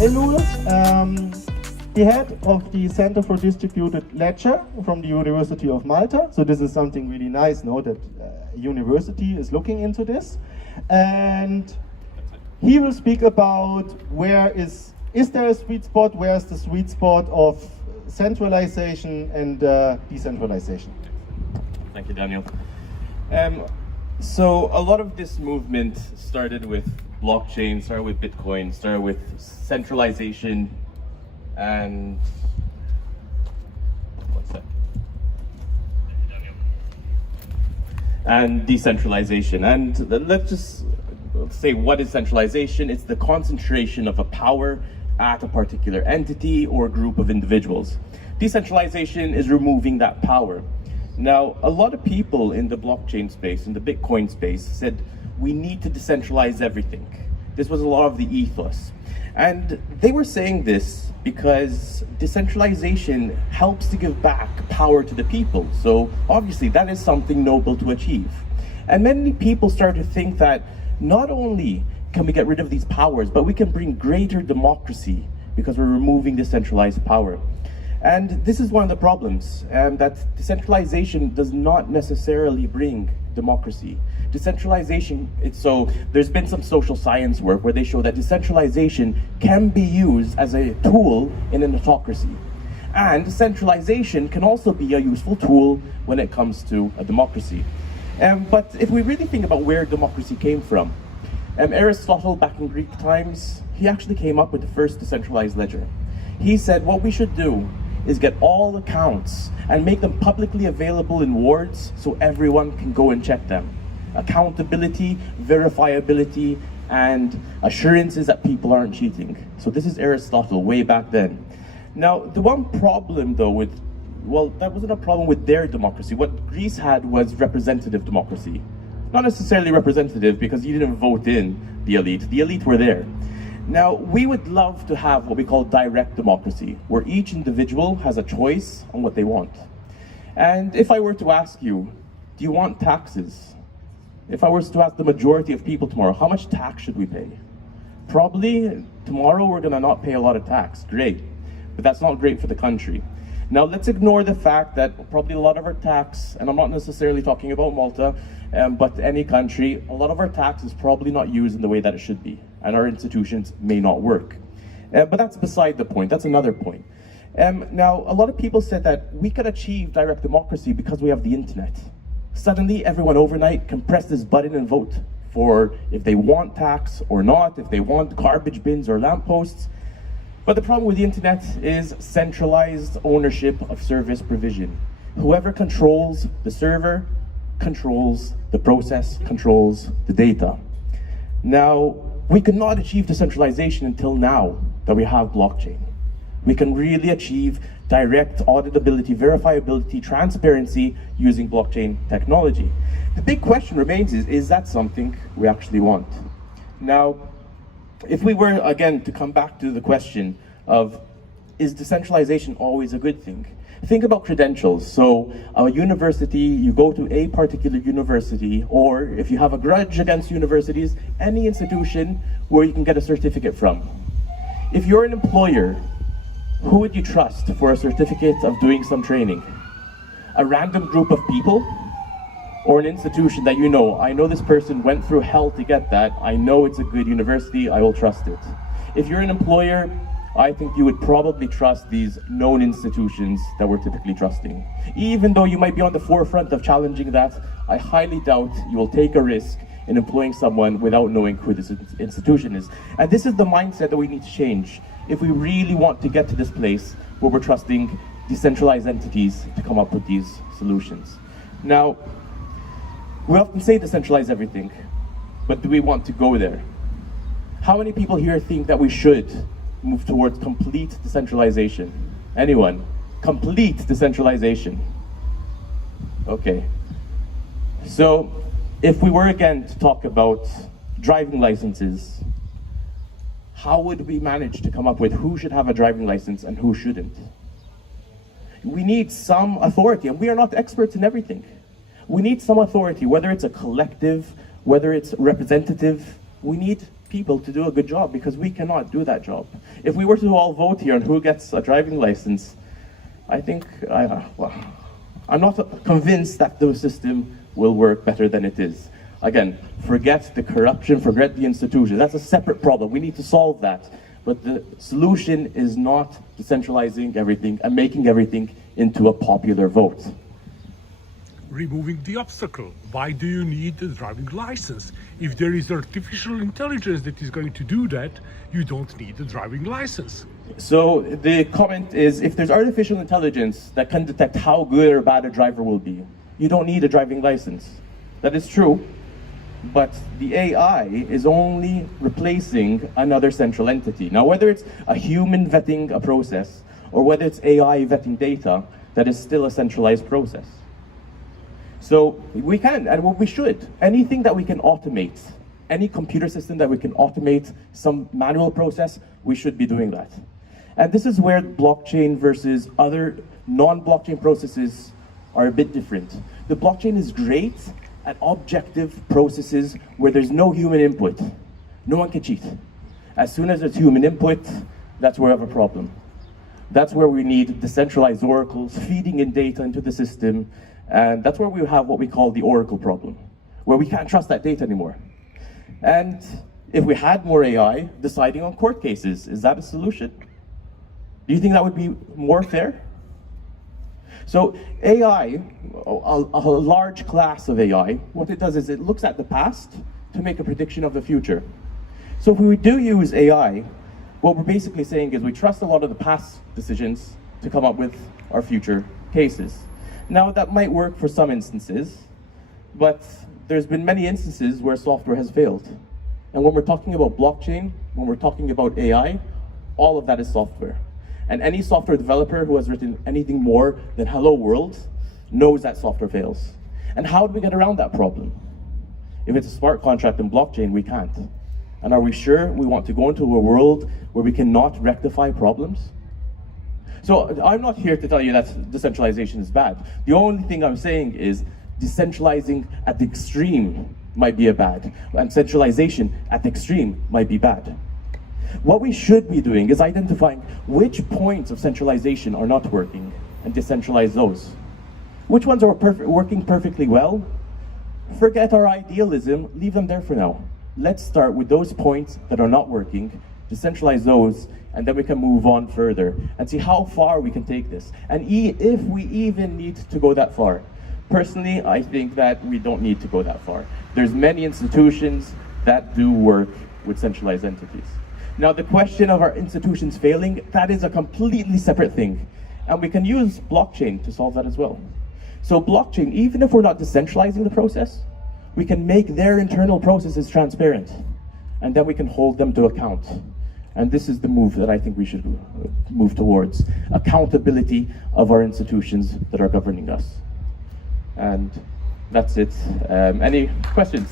Ellul, the head of the Center for Distributed Ledger from the University of Malta. So this is something really nice, know that a university is looking into this. And he will speak about where is there a sweet spot, where's the sweet spot of centralization and decentralization. Thank you, Daniel. So a lot of this movement started with blockchain, started with Bitcoin, started with centralization and decentralization. And let's just say, what is centralization? It's the concentration of a power at a particular entity or group of individuals. Decentralization is removing that power. Now, a lot of people in the blockchain space, in the Bitcoin space, said we need to decentralize everything. This was a lot of the ethos. And they were saying this because decentralization helps to give back power to the people. So obviously that is something noble to achieve. And many people started to think that not only can we get rid of these powers, but we can bring greater democracy because we're removing the centralized power. And this is one of the problems, that decentralization does not necessarily bring democracy. Decentralization, so there's been some social science work where they show that decentralization can be used as a tool in an autocracy. And centralization can also be a useful tool when it comes to a democracy. But if we really think about where democracy came from, Aristotle, back in Greek times, he actually came up with the first decentralized ledger. He said what we should do is get all accounts and make them publicly available in wards so everyone can go and check them. Accountability, verifiability, and assurances that people aren't cheating. So this is Aristotle way back then. Now, the one problem though with, well, that wasn't a problem with their democracy. What Greece had was representative democracy. Not necessarily representative because you didn't vote in the elite. The elite were there. Now, we would love to have what we call direct democracy, where each individual has a choice on what they want. And if I were to ask you, do you want taxes? If I was to ask the majority of people tomorrow, how much tax should we pay? Probably tomorrow we're gonna not pay a lot of tax, great. But that's not great for the country. Now let's ignore the fact that probably a lot of our tax, and I'm not necessarily talking about Malta, but any country, a lot of our tax is probably not used in the way that it should be, and our institutions may not work. But that's beside the point, that's another point. Now, a lot of people said that we can achieve direct democracy because we have the internet. Suddenly, everyone overnight can press this button and vote for if they want tax or not, if they want garbage bins or lampposts. But the problem with the internet is centralized ownership of service provision. Whoever controls the server controls the process, controls the data. Now, we could not achieve decentralization until now that we have blockchain. We can really achieve direct auditability, verifiability, transparency using blockchain technology. The big question remains is that something we actually want? Now, if we were, again, to come back to the question of, is decentralization always a good thing? Think about credentials. So a university, you go to a particular university, or if you have a grudge against universities, any institution where you can get a certificate from. If you're an employer, who would you trust for a certificate of doing some training? A random group of people? Or an institution that you know, I know this person went through hell to get that, I know it's a good university, I will trust it. If you're an employer, I think you would probably trust these known institutions that we're typically trusting. Even though you might be on the forefront of challenging that, I highly doubt you will take a risk in employing someone without knowing who this institution is. And this is the mindset that we need to change if we really want to get to this place where we're trusting decentralized entities to come up with these solutions. Now, we often say decentralize everything, but do we want to go there? How many people here think that we should move towards complete decentralization? Anyone? Complete decentralization. Okay. So, if we were again to talk about driving licenses, how would we manage to come up with who should have a driving license and who shouldn't? We need some authority, and we are not experts in everything. We need some authority, whether it's a collective, whether it's representative. We need people to do a good job, because we cannot do that job. If we were to all vote here on who gets a driving license, I think, well, I'm not convinced that the system will work better than it is. Again, forget the corruption, forget the institution. That's a separate problem. We need to solve that. But the solution is not decentralizing everything and making everything into a popular vote. Removing the obstacle. Why do you need a driving license? If there is artificial intelligence that is going to do that, you don't need a driving license. So the comment is, if there's artificial intelligence that can detect how good or bad a driver will be, you don't need a driving license. That is true, but the AI is only replacing another central entity. Now, whether it's a human vetting a process or whether it's AI vetting data, that is still a centralized process. So we can, and what we should, anything that we can automate, any computer system that we can automate some manual process, we should be doing that. And this is where blockchain versus other non-blockchain processes are a bit different. The blockchain is great at objective processes where there's no human input. No one can cheat. As soon as there's human input, that's where we have a problem. That's where we need decentralized oracles feeding in data into the system. And that's where we have what we call the oracle problem, where we can't trust that data anymore. And if we had more AI deciding on court cases, is that a solution? Do you think that would be more fair? So AI, a large class of AI, what it does is it looks at the past to make a prediction of the future. So if we do use AI, what we're basically saying is we trust a lot of the past decisions to come up with our future cases. Now, that might work for some instances, but there's been many instances where software has failed. And when we're talking about blockchain, when we're talking about AI, all of that is software. And any software developer who has written anything more than hello world knows that software fails. And how do we get around that problem? If it's a smart contract in blockchain, we can't. And are we sure we want to go into a world where we cannot rectify problems? So I'm not here to tell you that decentralization is bad. The only thing I'm saying is decentralizing at the extreme might be bad, and centralization at the extreme might be bad. What we should be doing is identifying which points of centralization are not working and decentralize those. Which ones are working perfectly well? Forget our idealism, leave them there for now. Let's start with those points that are not working, decentralize those, and then we can move on further and see how far we can take this. And if we even need to go that far. Personally, I think that we don't need to go that far. There's many institutions that do work with centralized entities. Now, the question of our institutions failing, that is a completely separate thing. And we can use blockchain to solve that as well. So blockchain, even if we're not decentralizing the process, we can make their internal processes transparent. And then we can hold them to account. And this is the move that I think we should move towards. Accountability of our institutions that are governing us. And that's it. Any questions?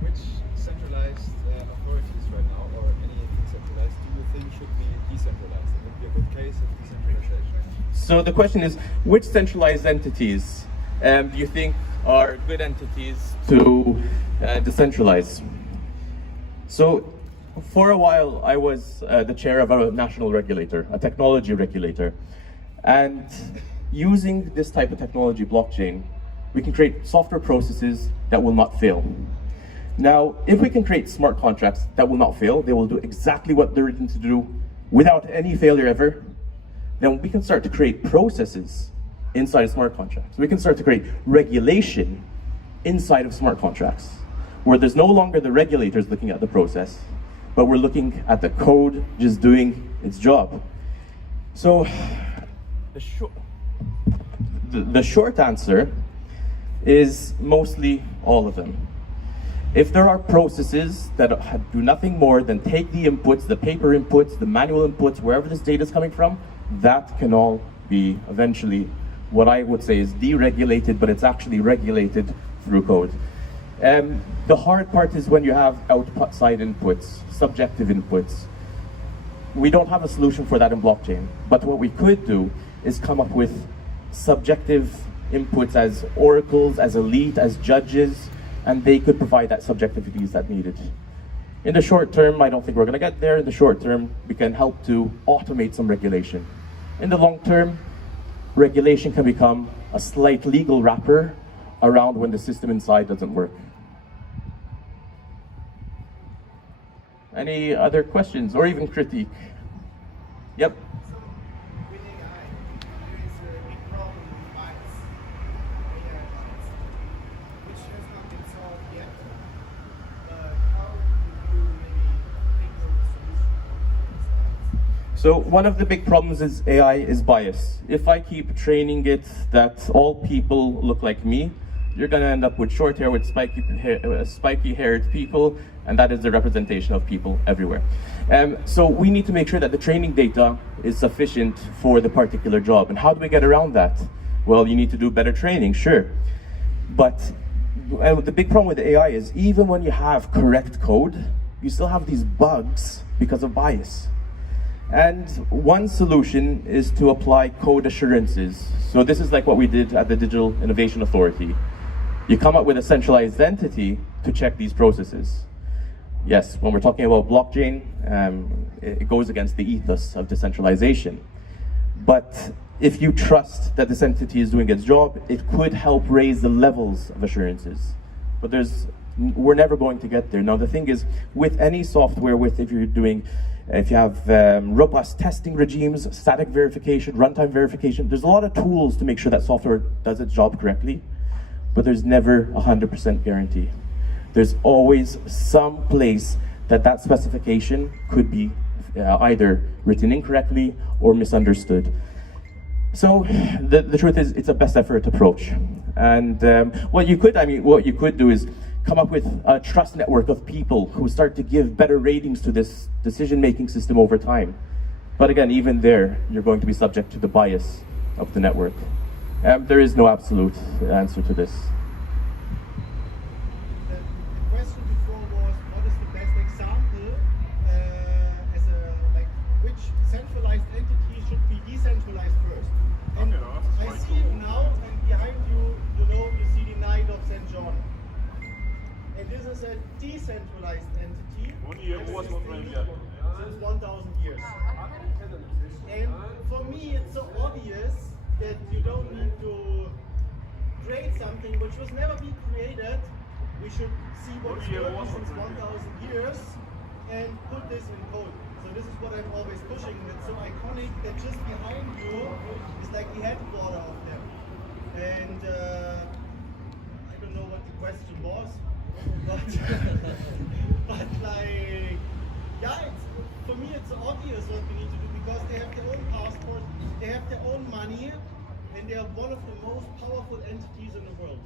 Which centralized authorities right now, or any decentralized, do you think should be decentralized? It would be a good case of decentralization. So the question is, which centralized entities do you think are good entities to decentralize? So for a while, I was the chair of a national regulator, a technology regulator. And using this type of technology, blockchain, we can create software processes that will not fail. Now, if we can create smart contracts that will not fail, they will do exactly what they're written to do without any failure ever, then we can start to create processes inside of smart contracts. We can start to create regulation inside of smart contracts, where there's no longer the regulators looking at the process, but we're looking at the code just doing its job. So the short answer is mostly all of them. If there are processes that do nothing more than take the inputs, the paper inputs, the manual inputs, wherever this data is coming from, that can all be eventually what I would say is deregulated, but it's actually regulated through code. The hard part is when you have outside inputs, subjective inputs. We don't have a solution for that in blockchain, but what we could do is come up with subjective inputs as oracles, as elite, as judges, and they could provide that subjectivity that needed. In the short term, I don't think we're going to get there. In the short term, we can help to automate some regulation. In the long term, regulation can become a slight legal wrapper around when the system inside doesn't work. Any other questions or even critique? Yep. With AI, there is a big problem with bias. AI bias, which has not been solved yet. How do you maybe think of a solution? So one of the big problems is AI is bias. If I keep training it that all people look like me, you're going to end up with short hair, with spiky-haired people, and that is the representation of people everywhere. So we need to make sure that the training data is sufficient for the particular job. And how do we get around that? Well, you need to do better training, sure. But the big problem with AI is even when you have correct code, you still have these bugs because of bias. And one solution is to apply code assurances. So this is like what we did at the Digital Innovation Authority. You come up with a centralized entity to check these processes. Yes, when we're talking about blockchain, it goes against the ethos of decentralization. But if you trust that this entity is doing its job, it could help raise the levels of assurances. But we're never going to get there. Now the thing is, with any software, if you have robust testing regimes, static verification, runtime verification, there's a lot of tools to make sure that software does its job correctly, but there's never 100% guarantee. There's always some place that specification could be either written incorrectly or misunderstood. So the truth is, it's a best effort approach. And what you could do is come up with a trust network of people who start to give better ratings to this decision-making system over time. But again, even there, you're going to be subject to the bias of the network. There is no absolute answer to this. The question before was, what is the best example which centralized entity should be decentralized first? And I see it now, and behind you, you see the Knight of St. John. And this is a decentralized entity. Since 1,000 years. And for me, it's so obvious that you don't need to create something which was never be created. We should see what's working since 1,000 years and put this in code. So this is what I'm always pushing. It's so iconic that just behind you is like the headquarter of them. And I don't know what the question was, but like, yeah, for me it's obvious what we need to do because they have their own passport, they have their own money, and they are one of the most powerful entities in the world.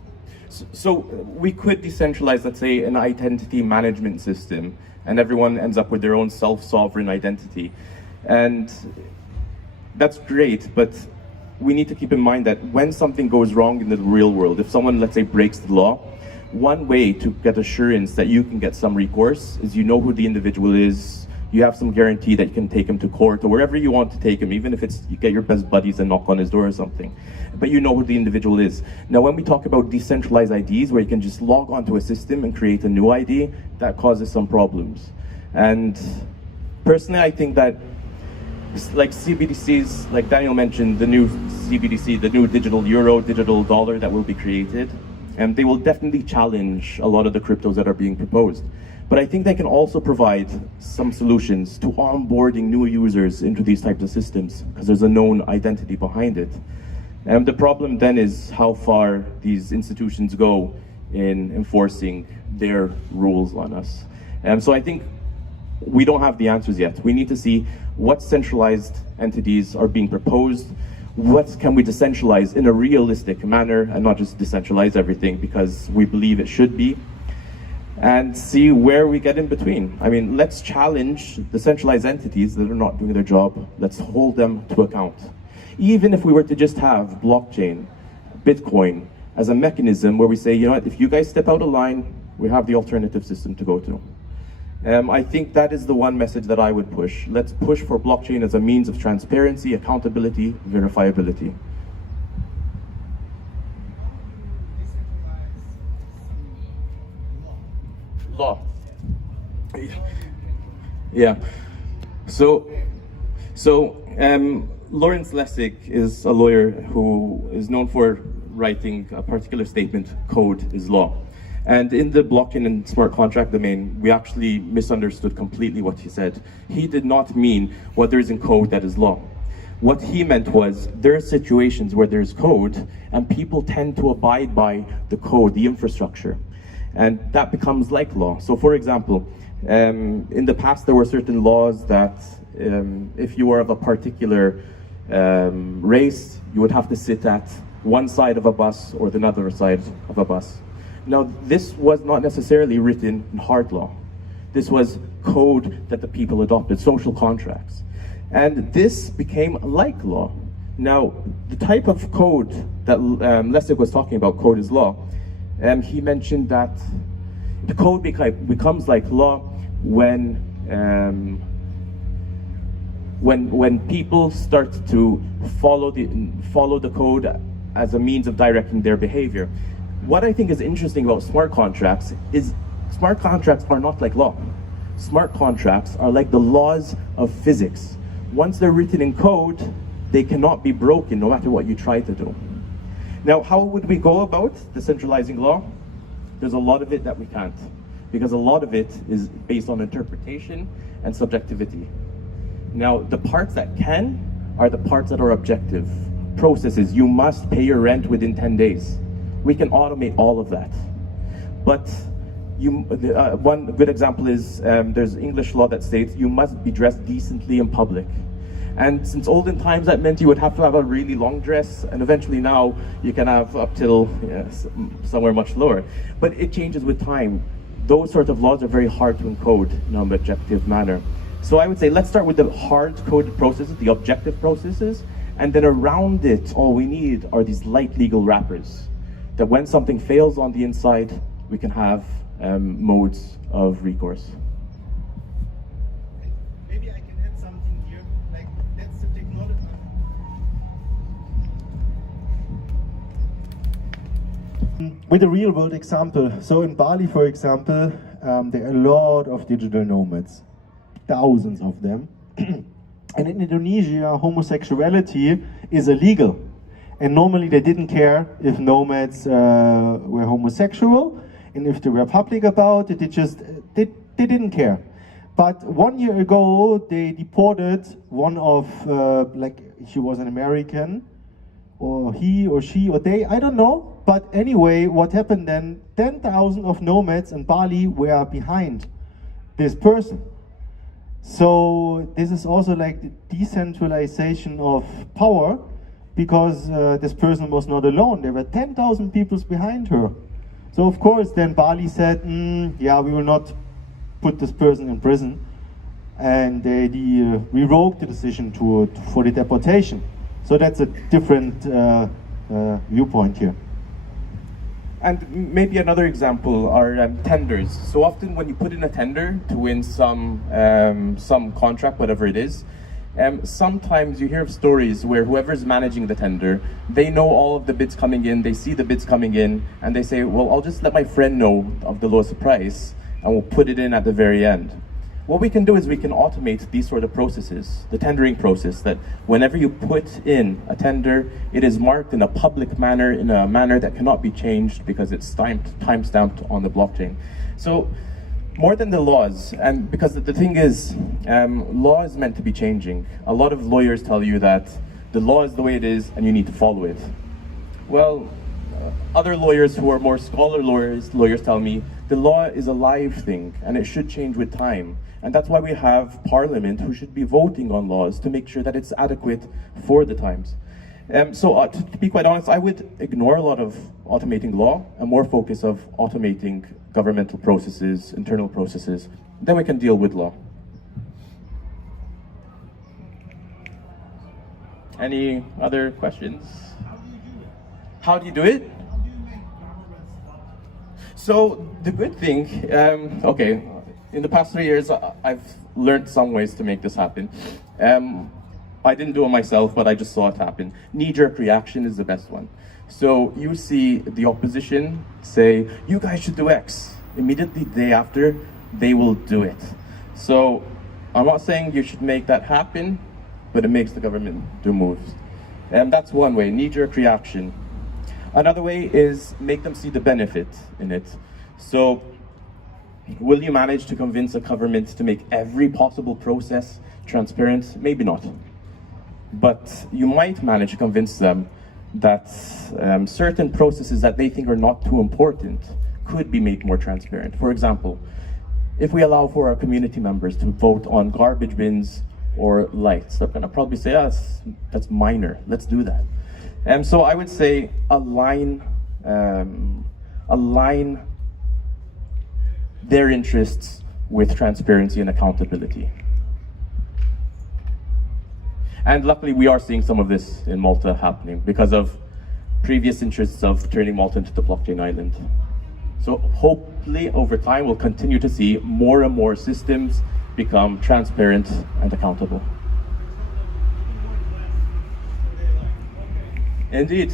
So we could decentralize, let's say, an identity management system, and everyone ends up with their own self-sovereign identity. And that's great, but we need to keep in mind that when something goes wrong in the real world, if someone, let's say, breaks the law, one way to get assurance that you can get some recourse is you know who the individual is, you have some guarantee that you can take him to court or wherever you want to take him, even if it's you get your best buddies and knock on his door or something. But you know who the individual is. Now when we talk about decentralized IDs where you can just log onto a system and create a new ID, that causes some problems. And personally I think that like CBDCs, like Daniel mentioned, the new CBDC, the new digital euro, digital dollar that will be created, and they will definitely challenge a lot of the cryptos that are being proposed. But I think they can also provide some solutions to onboarding new users into these types of systems because there's a known identity behind it. And the problem then is how far these institutions go in enforcing their rules on us. So I think we don't have the answers yet. We need to see what centralized entities are being proposed, what can we decentralize in a realistic manner and not just decentralize everything because we believe it should be, and see where we get in between. I mean, let's challenge the centralized entities that are not doing their job. Let's hold them to account. Even if we were to just have blockchain, Bitcoin, as a mechanism where we say, you know what, if you guys step out of line, we have the alternative system to go to. I think that is the one message that I would push. Let's push for blockchain as a means of transparency, accountability, verifiability. Law. Yeah. So Lawrence Lessig is a lawyer who is known for writing a particular statement, code is law. And in the blockchain and smart contract domain, we actually misunderstood completely what he said. He did not mean what there is in code that is law. What he meant was there are situations where there's code and people tend to abide by the code, the infrastructure, and that becomes like law. So for example, in the past there were certain laws that if you were of a particular race, you would have to sit at one side of a bus or the other side of a bus. Now, this was not necessarily written in hard law. This was code that the people adopted, social contracts. And this became like law. Now, the type of code that Lessig was talking about, code is law, he mentioned that the code becomes like law when people start to follow the code as a means of directing their behavior. What I think is interesting about smart contracts is smart contracts are not like law. Smart contracts are like the laws of physics. Once they're written in code, they cannot be broken no matter what you try to do. Now, how would we go about decentralizing law? There's a lot of it that we can't, because a lot of it is based on interpretation and subjectivity. Now, the parts that can are the parts that are objective. Processes, you must pay your rent within 10 days. We can automate all of that. But one good example is there's English law that states you must be dressed decently in public. And since olden times, that meant you would have to have a really long dress, and eventually now you can have up till somewhere much lower. But it changes with time. Those sorts of laws are very hard to encode in an objective manner. So I would say let's start with the hard-coded processes, the objective processes, and then around it, all we need are these light legal wrappers. That when something fails on the inside, we can have modes of recourse. Maybe I can add something here, like that's the technology. With a real world example, so in Bali, for example, there are a lot of digital nomads, thousands of them. And in Indonesia, homosexuality is illegal. And normally they didn't care if nomads were homosexual, and if they were public about it, they didn't care. But 1 year ago, they deported one of, like she was an American, or he or she or they, I don't know. But anyway, what happened then, 10,000 of nomads in Bali were behind this person. So this is also like the decentralization of power, because this person was not alone. There were 10,000 people behind her. So of course then Bali said, yeah, we will not put this person in prison. And they revoked the decision for the deportation. So that's a different viewpoint here. And maybe another example are tenders. So often when you put in a tender to win some contract, whatever it is, sometimes you hear of stories where whoever's managing the tender, they know all of the bids coming in, they see the bids coming in, and they say, well, I'll just let my friend know of the lowest price, and we'll put it in at the very end. What we can do is we can automate these sort of processes, the tendering process, that whenever you put in a tender, it is marked in a public manner, in a manner that cannot be changed because it's time-stamped on the blockchain. So, more than the laws, and because the thing is, law is meant to be changing. A lot of lawyers tell you that the law is the way it is and you need to follow it. Well, other lawyers who are more scholar lawyers tell me the law is a live thing and it should change with time. And that's why we have Parliament who should be voting on laws to make sure that it's adequate for the times. To be quite honest, I would ignore a lot of automating law and more focus of automating governmental processes, internal processes. Then we can deal with law. Any other questions? How do you do it? So the good thing, okay, in the past 3 years, I've learned some ways to make this happen. I didn't do it myself, but I just saw it happen. Knee-jerk reaction is the best one. So you see the opposition say, you guys should do X. Immediately the day after, they will do it. So I'm not saying you should make that happen, but it makes the government do moves. And that's one way, knee-jerk reaction. Another way is make them see the benefit in it. So will you manage to convince a government to make every possible process transparent? Maybe not. But you might manage to convince them that certain processes that they think are not too important could be made more transparent. For example, if we allow for our community members to vote on garbage bins or lights, they're gonna probably say, oh, that's minor, let's do that. And so I would say align their interests with transparency and accountability. And luckily we are seeing some of this in Malta happening because of previous interests of turning Malta into the blockchain island. So hopefully over time we'll continue to see more and more systems become transparent and accountable. Indeed,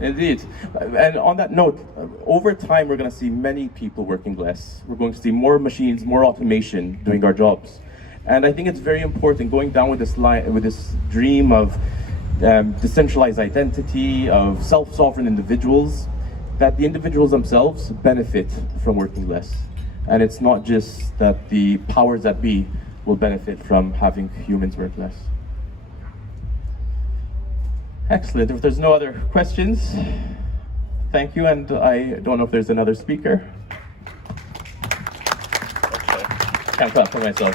indeed. And on that note, over time we're going to see many people working less. We're going to see more machines, more automation doing our jobs. And I think it's very important going down with this dream of decentralized identity, of self-sovereign individuals, that the individuals themselves benefit from working less. And it's not just that the powers that be will benefit from having humans work less. Excellent. If there's no other questions, thank you. And I don't know if there's another speaker. Can't clap for myself.